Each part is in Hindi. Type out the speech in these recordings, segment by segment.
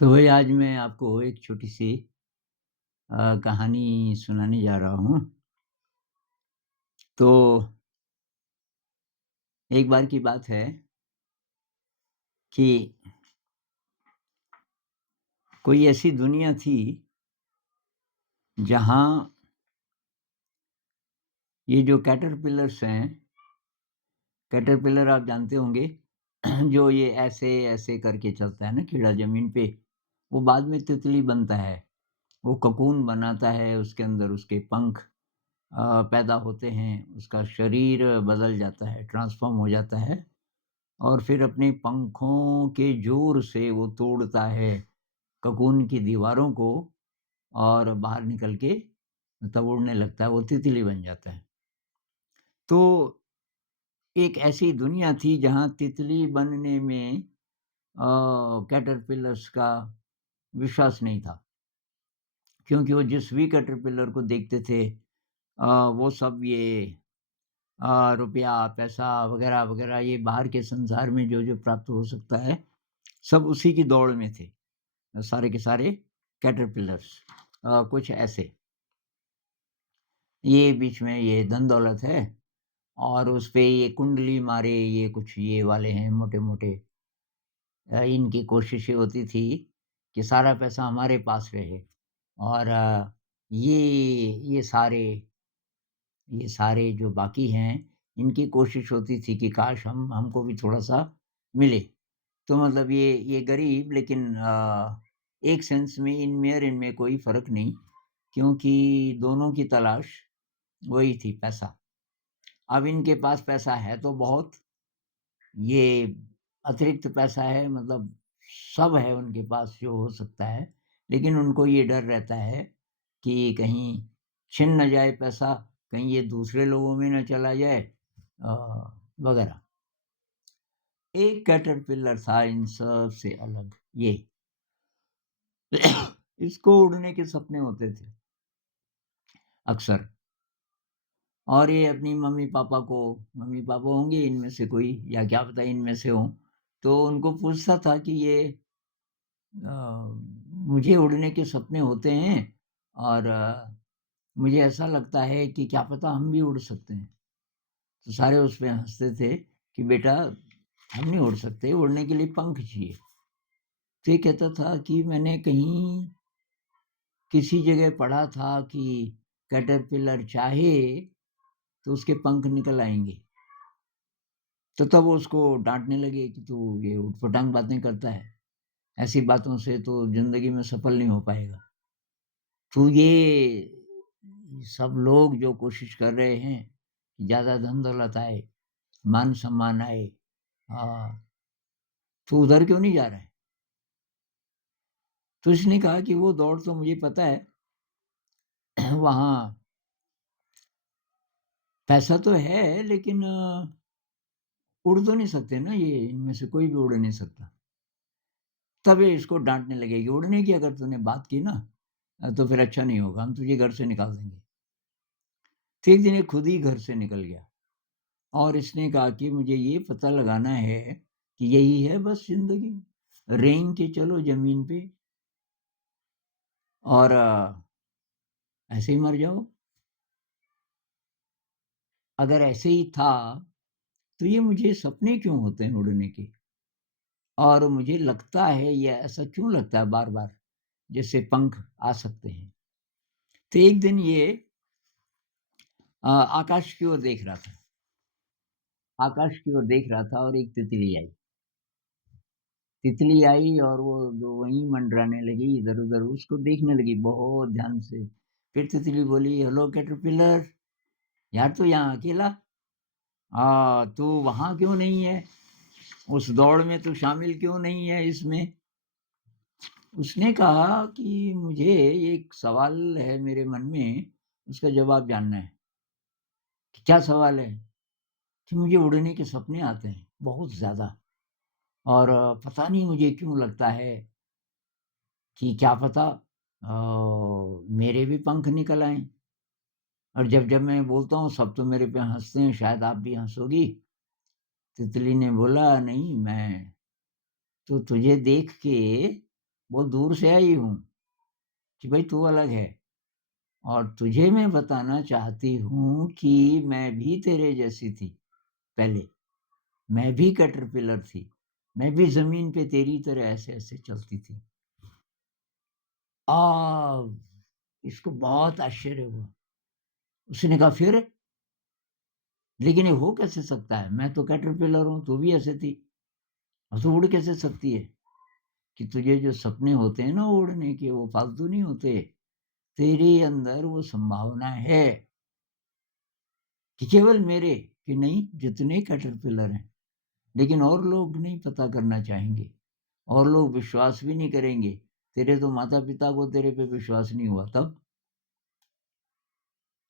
तो वही आज मैं आपको एक छोटी-सी कहानी सुनाने जा रहा हूँ। तो एक बार की बात है कि कोई ऐसी दुनिया थी जहाँ ये जो कैटरपिलर्स हैं, कैटरपिलर आप जानते होंगे जो ये ऐसे-ऐसे करके चलता है ना कीड़ा ज़मीन पे, वो बाद में तितली बनता है। वो ककून बनाता है, उसके अंदर उसके पंख पैदा होते हैं, उसका शरीर बदल जाता है, ट्रांसफ़ॉर्म हो जाता है और फिर अपने पंखों के ज़ोर से वो तोड़ता है ककून की दीवारों को और बाहर निकल के तब उड़ने लगता है, वो तितली बन जाता है। तो एक ऐसी दुनिया थी जहाँ तितली बनने में कैटरपिलर्स का विश्वास नहीं था, क्योंकि वो जिस भी कैटरपिलर को देखते थे वो सब ये रुपया, पैसा वग़ैरह-वग़ैरह ये बाहर के संसार में जो-जो प्राप्त हो सकता है, सब उसी की दौड़ में थे। सारे के सारे कैटरपिलर्स कुछ ऐसे। ये बीच में ये धन-दौलत है और उसपे ये कुंडली मारे ये कुछ ये वाले हैं मोटे-मोटे। इनकी कोशिश ये होती थी कि सारा पैसा हमारे पास रहे और ये ये सारे जो बाकी हैं, इनकी कोशिश होती थी कि काश हमको भी थोड़ा-सा मिले। तो मतलब ये गरीब लेकिन एक सेंस में इनमें और इनमें कोई फ़र्क नहीं, क्योंकि दोनों की तलाश वही थी पैसा। अब इनके पास पैसा है तो बहुत, ये अतिरिक्त पैसा है मतलब सब है उनके पास जो हो सकता है, लेकिन उनको ये डर रहता है कि कहीं छिन ना जाए पैसा, कहीं ये दूसरे लोगों में ना चला जाए वगैरह। एक कैटरपिलर था इन सब से अलग ये। इसको उड़ने के सपने होते थे अक्सर और ये अपनी मम्मी-पापा होंगे इनमें से कोई या क्या पता इनमें से हों, तो उनको पूछता था कि ये अ, मुझे उड़ने के सपने होते हैं और मुझे ऐसा लगता है कि क्या पता हम भी उड़ सकते हैं। तो सारे उस पे हँसते थे कि बेटा हम नहीं उड़ सकते, उड़ने के लिए पंख चाहिए। तो ये कहता था कि मैंने कहीं किसी जगह पढ़ा था कि कैटरपिलर चाहे तो उसके पंख निकल आएँगे। तो तब वो उसको डाँटने लगे कि तू ये ऊट-पटांग बातें करता है, ऐसी बातों से तो ज़िंदगी में सफल नहीं हो पाएगा। तो ये सब लोग जो कोशिश कर रहे हैं, कि ज़्यादा धन-दौलत आए, मान-सम्मान आए तो उधर क्यों नहीं जा रहा है? तो इसने कहा कि वो दौड़ तो मुझे पता है, वहाँ पैसा तो है लेकिन उड़ तो नहीं सकते ना ये, इनमें से कोई भी उड़ नहीं सकता। तब ये इसको डाँटने लगे कि उड़ने की अगर तूने बात की ना तो फिर अच्छा नहीं होगा, हम तुझे घर से निकाल देंगे। तो एक दिन ये खुद ही घर से निकल गया और इसने कहा कि मुझे ये पता लगाना है कि यही है बस ज़िंदगी, रेंग के चलो ज़मीन पे और ऐसे ही मर जाओ। अगर ऐसे ही था, तो ये मुझे सपने क्यों होते हैं उड़ने के? और मुझे लगता है ये ऐसा क्यों लगता है बार-बार, जैसे पंख आ सकते हैं। तो एक दिन ये आकाश की ओर देख रहा था। आकाश की ओर देख रहा था और एक तितली आई। तितली आई और वो जो वहीं मंडराने लगी इधर-उधर, उसको देखने लगी बहुत ध्यान से। फिर तितली बोली, "हेलो कैटरपिलर, यार तू यहाँ अकेला? तू वहाँ क्यों नहीं है? उस दौड़ में तू शामिल क्यों नहीं है इसमें?" उसने कहा कि मुझे एक सवाल है मेरे मन में, उसका जवाब जानना है। कि क्या सवाल है? कि मुझे उड़ने के सपने आते हैं, बहुत ज़्यादा और पता नहीं मुझे क्यों लगता है कि क्या पता मेरे भी पंख निकल आएँ और जब-जब मैं बोलता हूँ सब तो मेरे पे हँसते हैं, शायद आप भी हँसोगी। तितली ने बोला, "नहीं, मैं तो तुझे देख के बहुत दूर से आई हूँ कि भई तू अलग है और तुझे मैं बताना चाहती हूँ कि मैं भी तेरे जैसी थी पहले। मैं भी कैटरपिलर थी। मैं भी ज़मीन पे तेरी तरह ऐसे-ऐसे चलती थी।" आ इसको बहुत आश्चर्य हुआ। उसने कहा, "फिर? लेकिन ये हो कैसे सकता है? मैं तो कैटरपिलर हूँ, तू भी ऐसे थी। अब तो उड़ कैसे सकती है?" कि तुझे जो सपने होते हैं ना उड़ने के, वो फालतू नहीं होते। तेरे अंदर वो संभावना है कि केवल मेरे कि नहीं, जितने कैटरपिलर हैं। लेकिन और लोग नहीं पता करना चाहेंगे, और लोग विश्वास भी नहीं करेंगे। तेरे तो माता-पिता को तेरे पे विश्वास नहीं हुआ तब?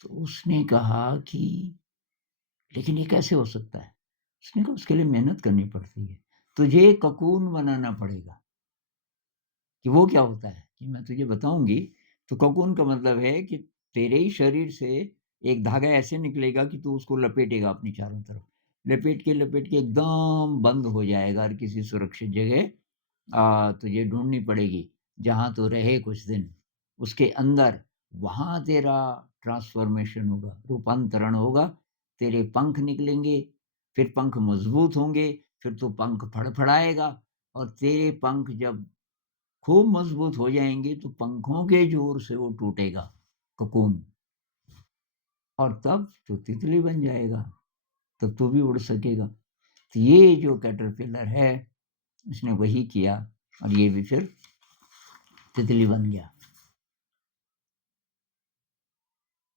तो उसने कहा कि लेकिन ये कैसे हो सकता है? उसने कहा उसके लिए मेहनत करनी पड़ती है। तुझे ककून बनाना पड़ेगा। कि वो क्या होता है कि मैं तुझे बताऊँगी, तो ककून का मतलब है कि तेरे ही शरीर से एक धागा ऐसे निकलेगा कि तू उसको लपेटेगा अपनी चारों तरफ। लपेट के एकदम बंद हो जाएगा और किसी सुरक्षित जगह तुझे ढूँढनी पड़ेगी, जहाँ तू रहे कुछ दिन। उसके अंदर वहाँ तेरा ट्रांसफ़ॉर्मेशन होगा, रूपांतरण होगा, तेरे पंख निकलेंगे, फिर पंख मज़बूत होंगे, फिर तू पंख फड़फड़ाएगा और तेरे पंख जब खूब मज़बूत हो जाएँगे तो पंखों के ज़ोर से वो टूटेगा, ककून, और तब तो तितली बन जाएगा, तब तू भी उड़ सकेगा। तो ये जो कैटरपिलर है, इसने वही किया और ये भी फिर तितली बन गया।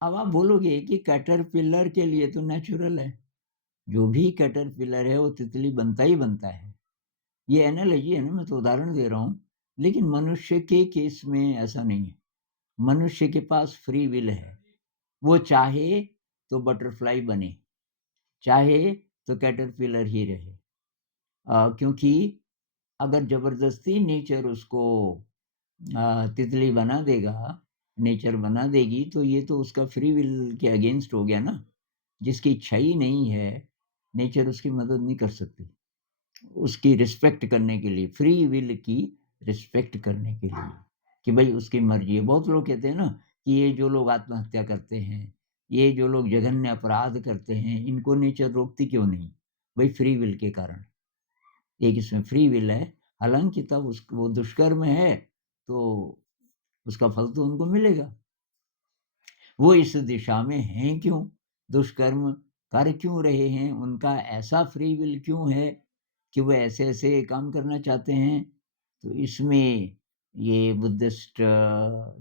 अब आप बोलोगे कि कैटरपिलर के लिए तो नेचुरल है, जो भी कैटरपिलर है वो तितली बनता ही बनता है। ये एनालॉजी है ना, मैं तो उदाहरण दे रहा हूँ, लेकिन मनुष्य के केस में ऐसा नहीं है। मनुष्य के पास फ्री विल है। वो चाहे तो बटरफ्लाई बने, चाहे तो कैटरपिलर ही रहे। क्योंकि अगर ज़बरदस्ती नेचर उसको तितली बना देगा, नेचर बना देगी, तो ये तो उसका फ्री विल के अगेंस्ट हो गया ना। जिसकी इच्छा ही नहीं है, नेचर उसकी मदद नहीं कर सकती। उसकी रिस्पेक्ट करने के लिए, फ्री विल की रिस्पेक्ट करने के लिए, कि भई उसकी मर्ज़ी है। बहुत लोग कहते हैं ना कि ये जो लोग आत्महत्या करते हैं, ये जो लोग जघन्य अपराध करते हैं, इनको नेचर रोकती क्यों नहीं? भई फ्री विल के कारण। एक इसमें फ्री विल है, हालाँकि तब वो दुष्कर्म है, तो उसका फल तो उनको मिलेगा। वो इस दिशा में हैं क्यों? दुष्कर्म कर क्यों रहे हैं? उनका ऐसा फ्री विल क्यों है कि वो ऐसे-ऐसे काम करना चाहते हैं? तो इसमें ये बुद्धिस्ट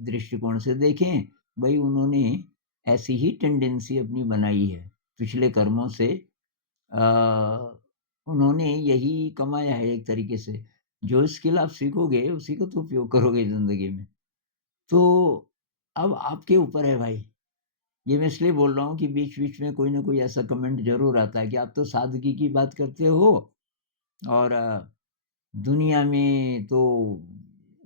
दृष्टिकोण से देखें, भई उन्होंने ऐसी ही टेंडेंसी अपनी बनाई है। पिछले कर्मों से अ, उन्होंने यही कमाया है एक तरीके से। जो स्किल आप सीखोगे, उसी का तो उपयोग करोगे ज़िंदगी में। तो अब आपके ऊपर है भाई। ये मैं इसलिए बोल रहा हूँ कि बीच-बीच में कोई न कोई ऐसा कमेंट ज़रूर आता है कि आप तो सादगी की बात करते हो और दुनिया में तो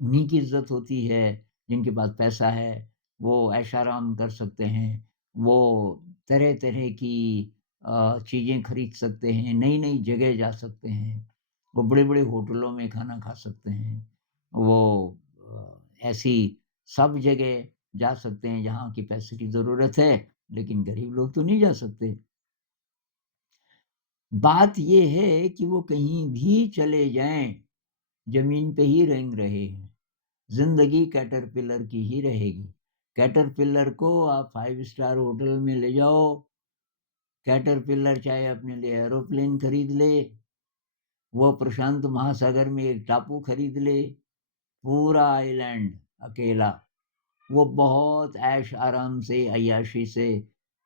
उन्हीं की इज़्ज़त होती है, जिनके पास पैसा है, वो ऐश-आराम कर सकते हैं, वो तरह-तरह की चीज़ें खरीद सकते हैं, नई-नई जगह जा सकते हैं, वो बड़े-बड़े होटलों में खाना खा सकते हैं, वो ऐसी सब जगह जा सकते हैं जहाँ की पैसे की ज़रूरत है, लेकिन गरीब लोग तो नहीं जा सकते। बात ये है कि वो कहीं भी चले जाएँ, ज़मीन पे ही रेंग रहे हैं। ज़िंदगी कैटरपिलर की ही रहेगी। कैटरपिलर को आप 5 स्टार होटल में ले जाओ, कैटरपिलर चाहे अपने लिए एरोप्लेन खरीद ले, वो प्रशांत महासागर में एक टापू खरीद ले, पूरा आइलैंड अकेला, वो बहुत ऐश-आराम से, अय्याशी से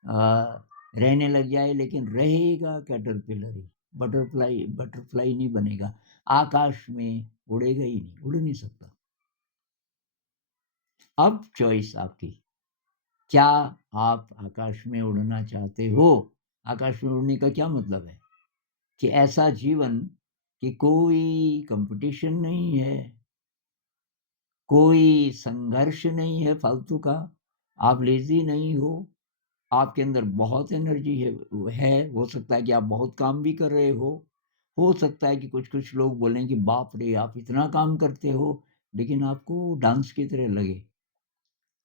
रहने लग जाए, लेकिन रहेगा कैटरपिलर ही, बटरफ्लाई नहीं बनेगा। आकाश में उड़ेगा ही नहीं, उड़ नहीं सकता। अब चॉइस आपकी, क्या आप आकाश में उड़ना चाहते हो? आकाश में उड़ने का क्या मतलब है? कि ऐसा जीवन कि कोई कॉम्पिटिशन नहीं है, कोई संघर्ष नहीं है फालतू का, आप लेज़ी नहीं हो, आपके अंदर बहुत एनर्जी है, हो सकता है कि आप बहुत काम भी कर रहे हो सकता है कि कुछ-कुछ लोग बोलें कि बाप रे! आप इतना काम करते हो, लेकिन आपको डांस की तरह लगे।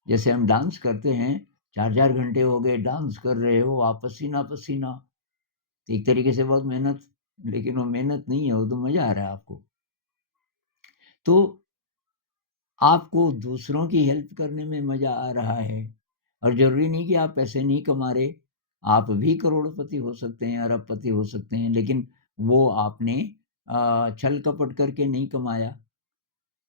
जैसे हम डांस करते हैं, 4-4 घंटे हो गए डांस कर रहे हो, आप पसीना-पसीना, तो एक तरीके से बहुत मेहनत, लेकिन वो मेहनत नहीं है, वो तो मज़ा आ रहा है आपको। तो आपको दूसरों की हेल्प करने में मज़ा आ रहा है और ज़रूरी नहीं कि आप पैसे नहीं कमा रहे, आप भी करोड़पति हो सकते हैं, अरबपति हो सकते हैं, लेकिन वो आपने छल-कपट करके नहीं कमाया।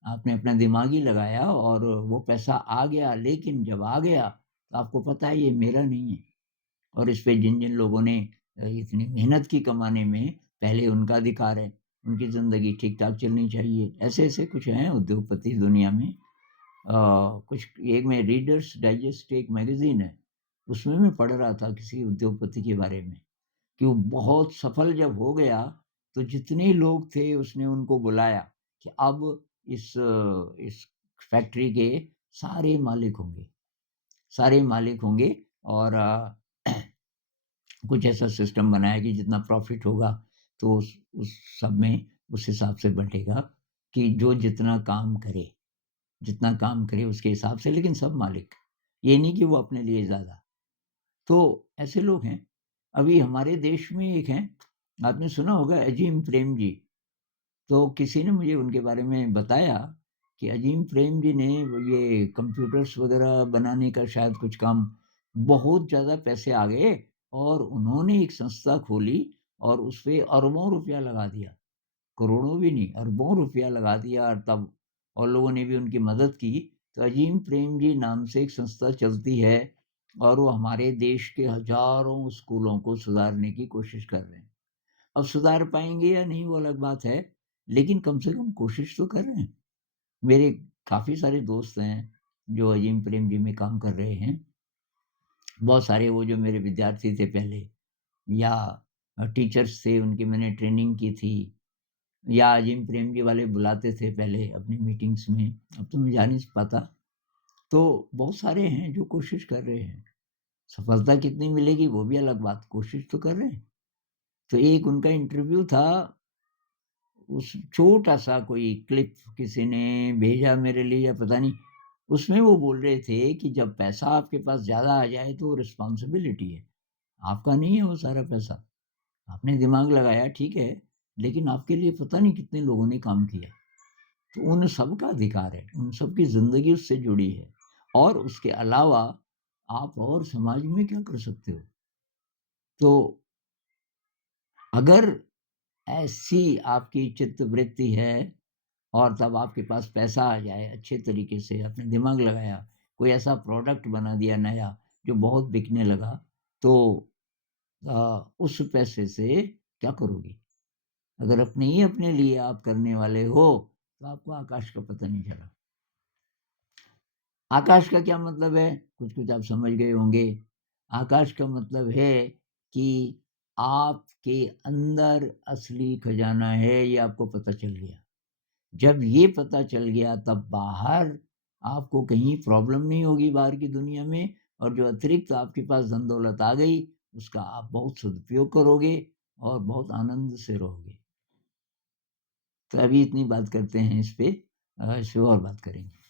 आपने अपना दिमाग ही लगाया और वो पैसा आ गया, लेकिन जब आ गया, तो आपको पता है ये मेरा नहीं है और इस पे जिन-जिन लोगों ने इतनी मेहनत की कमाने में, पहले उनका अधिकार है, उनकी ज़िंदगी ठीक-ठाक चलनी चाहिए। ऐसे-ऐसे कुछ हैं उद्योगपति दुनिया में। कुछ एक में रीडर्स डाइजेस्ट एक मैगज़ीन है, उसमें मैं पढ़ रहा था किसी उद्योगपति के बारे में, कि वो बहुत सफल जब हो गया, तो जितने लोग थे उसने उनको बुलाया कि अब इस फैक्ट्री के सारे मालिक होंगे, सारे मालिक होंगे और कुछ ऐसा सिस्टम बनाया कि जितना प्रॉफ़िट होगा, तो उस सब में उस हिसाब से बँटेगा कि जो जितना काम करे उसके हिसाब से, लेकिन सब मालिक। ये नहीं कि वो अपने लिए ज़्यादा। तो ऐसे लोग हैं। अभी हमारे देश में एक हैं, आपने सुना होगा अज़ीम प्रेमजी। तो किसी ने मुझे उनके बारे में बताया कि अज़ीम प्रेमजी ने वो ये कंप्यूटर्स वग़ैरह बनाने का शायद कुछ काम, बहुत ज़्यादा पैसे आ गए और उन्होंने एक संस्था खोली और उसपे अरबों रुपया लगा दिया। करोड़ों भी नहीं, अरबों रुपया लगा दिया और तब और लोगों ने भी उनकी मदद की। तो अज़ीम प्रेमजी नाम से एक संस्था चलती है और वो हमारे देश के हज़ारों स्कूलों को सुधारने की कोशिश कर रहे हैं। अब सुधार पाएँगे या नहीं वो अलग बात है, लेकिन कम से कम कोशिश तो कर रहे हैं। मेरे काफ़ी सारे दोस्त हैं, जो अज़ीम प्रेमजी में काम कर रहे हैं। बहुत सारे वो जो मेरे विद्यार्थी थे पहले या टीचर्स थे, उनकी मैंने ट्रेनिंग की थी। या अज़ीम प्रेमजी वाले बुलाते थे पहले अपनी मीटिंग्स में, अब तो मैं जा नहीं पाता। तो बहुत सारे हैं जो कोशिश कर रहे हैं। सफलता कितनी मिलेगी वो भी अलग बात, कोशिश तो कर रहे हैं। तो एक उनका इंटरव्यू था, उस छोटा-सा कोई क्लिप किसी ने भेजा मेरे लिए या पता नहीं, उसमें वो बोल रहे थे कि जब पैसा आपके पास ज़्यादा आ जाए तो रिस्पॉन्सिबिलिटी है। आपका नहीं है वो सारा पैसा। आपने दिमाग लगाया ठीक है, लेकिन आपके लिए पता नहीं कितने लोगों ने काम किया। तो उन सब का अधिकार है, उन सब की ज़िंदगी उससे जुड़ी है और उसके अलावा आप और समाज में क्या कर सकते हो? तो अगर ऐसी आपकी चित्तवृत्ति है और तब आपके पास पैसा आ जाए अच्छे तरीके से, आपने दिमाग लगाया, कोई ऐसा प्रोडक्ट बना दिया नया जो बहुत बिकने लगा, तो उस पैसे से क्या करोगे? अगर अपने ही अपने लिए आप करने वाले हो, तो आपको आकाश का पता नहीं चला। आकाश का क्या मतलब है? कुछ-कुछ आप समझ गए होंगे। आकाश का मतलब है कि आपके अंदर असली खजाना है, ये आपको पता चल गया। जब ये पता चल गया तब बाहर आपको कहीं प्रॉब्लम नहीं होगी बाहर की दुनिया में और जो अतिरिक्त आपके पास धन-दौलत आ गई, उसका आप बहुत सदुपयोग करोगे और बहुत आनंद से रहोगे। तो अभी इतनी बात करते हैं इस पे, इस पे और बात करेंगे।